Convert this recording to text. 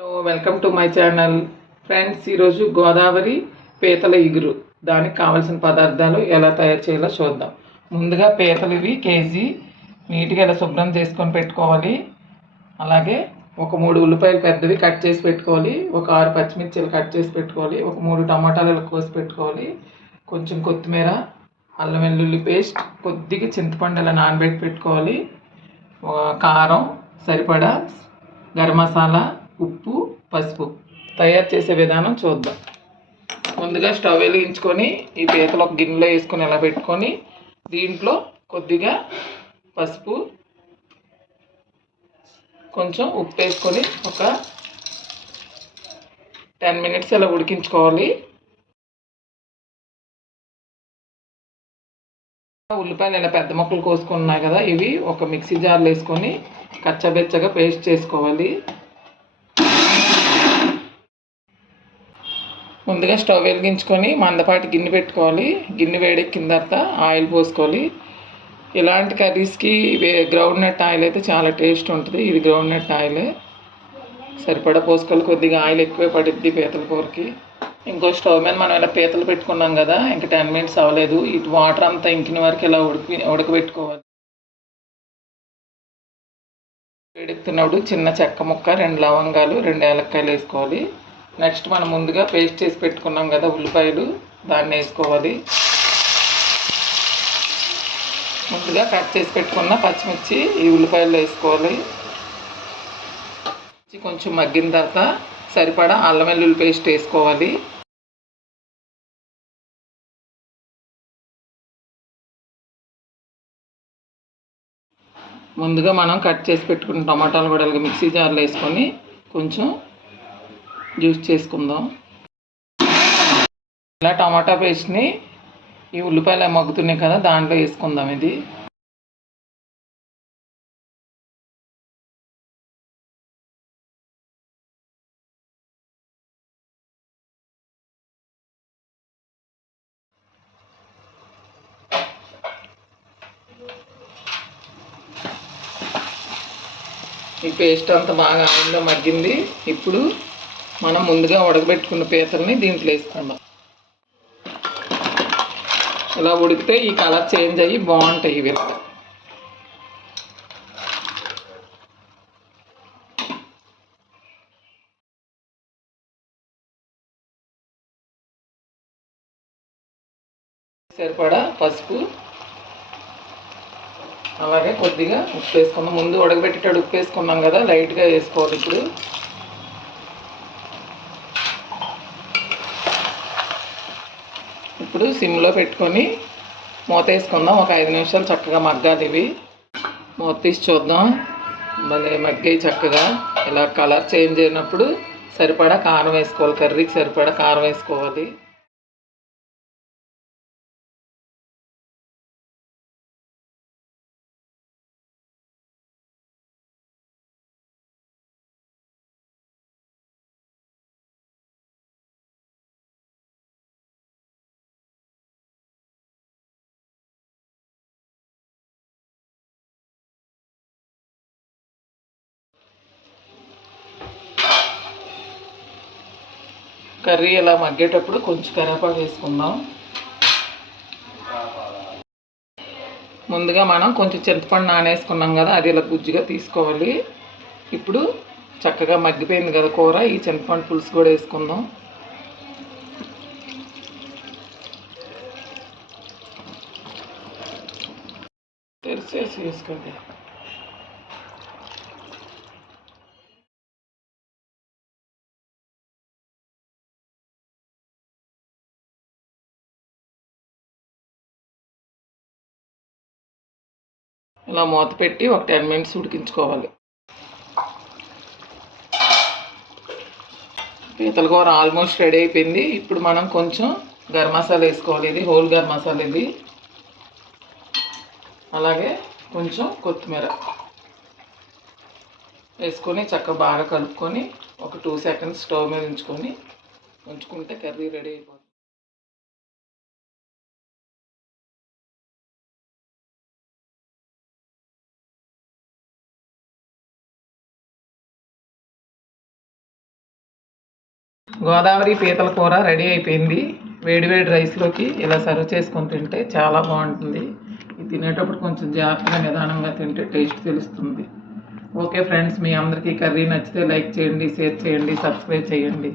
Hello welcome to my channel. Friends ఈరోజు గోదావరి పీతల ఇగురు. దానికి కావలసిన పదార్థాలు ఎలా తయారు చేయాలో చూద్దాం. ముందుగా పీతలు ఇవి కేజీ నీట్గా ఇలా శుభ్రం చేసుకొని పెట్టుకోవాలి. అలాగే ఒక మూడు ఉల్లిపాయలు పెద్దవి కట్ చేసి పెట్టుకోవాలి. ఒక ఆరు పచ్చిమిర్చిలు కట్ చేసి పెట్టుకోవాలి. ఒక మూడు టమాటాలు ఇలా కోసి పెట్టుకోవాలి. కొంచెం కొత్తిమీర అల్లం వెల్లుల్లి పేస్ట్ కొద్దిగా చింతపండు ఇలా నానబెట్టి పెట్టుకోవాలి. కారం సరిపడా గరం మసాలా ఉప్పు పసుపు తయారు చేసే విధానం చూద్దాం. ముందుగా స్టవ్ వెలిగించుకొని ఈ పీతలు ఒక గిన్నెలో వేసుకొని ఇలా పెట్టుకొని దీంట్లో కొద్దిగా పసుపు కొంచెం ఉప్పు వేసుకొని ఒక టెన్ మినిట్స్ ఇలా ఉడికించుకోవాలి. ఉల్లిపాయలు ఇలా పెద్ద మొక్కలు కోసుకున్నాయి కదా ఇవి ఒక మిక్సీ జార్లో వేసుకొని కచ్చబెచ్చగా పేస్ట్ చేసుకోవాలి. ముందుగా స్టవ్ వెలిగించుకొని మందపాటి గిన్నె పెట్టుకోవాలి. గిన్నె వేడెక్కిన తర్వాత ఆయిల్ పోసుకోవాలి. ఇలాంటి కర్రీస్కి గ్రౌండ్ నట్ ఆయిల్ అయితే చాలా టేస్ట్ ఉంటుంది. ఇది గ్రౌండ్ నట్ ఆయిలే. సరిపడా పోసుకోవాలి కొద్దిగా ఆయిల్ ఎక్కువే పడుద్ది పీతల కూరకి. ఇంకో స్టవ్ మీద మనం ఇలా పీతలు పెట్టుకున్నాం కదా ఇంక టెన్ మినిట్స్ అవ్వలేదు. ఇటు వాటర్ అంతా ఇంకిన వరకు ఇలా ఉడికి ఉడకబెట్టుకోవాలి. వేడెక్కుతున్నప్పుడు చిన్న చెక్క ముక్క రెండు లవంగాలు రెండు ఏలక్కాయలు వేసుకోవాలి. నెక్స్ట్ మనం ముందుగా పేస్ట్ చేసి పెట్టుకున్నాం కదా ఉల్లిపాయలు దాన్ని వేసుకోవాలి. ముందుగా కట్ చేసి పెట్టుకున్న పచ్చిమిర్చి ఈ ఉల్లిపాయలు వేసుకోవాలి. కొంచెం మగ్గిన తర్వాత సరిపడా అల్లం వెల్లుల్లి పేస్ట్ వేసుకోవాలి. ముందుగా మనం కట్ చేసి పెట్టుకున్న టమాటాలు కూడా మిక్సీ జార్లో వేసుకొని కొంచెం జ్యూస్ చేసుకుందాం. ఇలా టమాటా పేస్ట్ని ఈ ఉల్లిపాయలు మగ్గుతున్నాయి కదా దాంట్లో వేసుకుందాం ఇది. ఈ పేస్ట్ అంతా బాగా ఆయిల్లో మగ్గింది. ఇప్పుడు మనం ముందుగా ఉడకబెట్టుకున్న పీతల్ని దీంట్లో వేసుకుందాం. ఇలా ఉడికితే ఈ కలర్ చేంజ్ అయ్యి బాగుంటాయి ఇవి. సరిపడా పసుపు. అలాగే కొద్దిగా ఉప్పు వేసుకుందాం. ముందు ఉడకబెట్టేటప్పుడు ఉప్పు వేసుకున్నాం కదా లైట్గా వేసుకోవాలి ఇప్పుడు. ఇప్పుడు సిమ్లో పెట్టుకొని మూత వేసుకుందాం. ఒక ఐదు నిమిషాలు చక్కగా మగ్గాలి ఇవి. మూత తీసి చూద్దాం. మళ్ళీ మగ్గాయి చక్కగా. ఇలా కలర్ చేంజ్ అయినప్పుడు సరిపడా కారం వేసుకోవాలి. కర్రీకి సరిపడా కారం వేసుకోవాలి. కర్రీ ఇలా మగ్గేటప్పుడు కొంచెం కరివేపాకు వేసుకుందాం. ముందుగా మనం కొంచెం చింతపండు నానేసుకున్నాం కదా అది ఇలా గుజ్జుగా తీసుకోవాలి. ఇప్పుడు చక్కగా మగ్గిపోయింది కదా కూర ఈ చింతపండు పులుసు కూడా వేసుకుందాం. తెరిచేసి వేసుకోండి. ఇలా మూత పెట్టి ఒక టెన్ మినిట్స్ ఉడికించుకోవాలి. పీతల కూర ఆల్మోస్ట్ రెడీ అయిపోయింది. ఇప్పుడు మనం కొంచెం గరం మసాలా వేసుకోవాలి. ఇది హోల్ గరం మసాలా ఇది. అలాగే కొంచెం కొత్తిమీర వేసుకొని చక్కగా బాగా కలుపుకొని ఒక టూ సెకండ్స్ స్టవ్ మీద ఉంచుకొని ఉంచుకుంటే కర్రీ రెడీ అయిపోతుంది. గోదావరి పీతల కూర రెడీ అయిపోయింది. వేడివేడి రైస్లోకి ఇలా సర్వ్ చేసుకొని తింటే చాలా బాగుంటుంది. ఇది తినేటప్పుడు కొంచెం జాగ్రత్తగా నిదానంగా తింటే టేస్ట్ తెలుస్తుంది. ఓకే ఫ్రెండ్స్ మీ అందరికీ కర్రీ నచ్చితే లైక్ చేయండి షేర్ చేయండి సబ్స్క్రైబ్ చేయండి.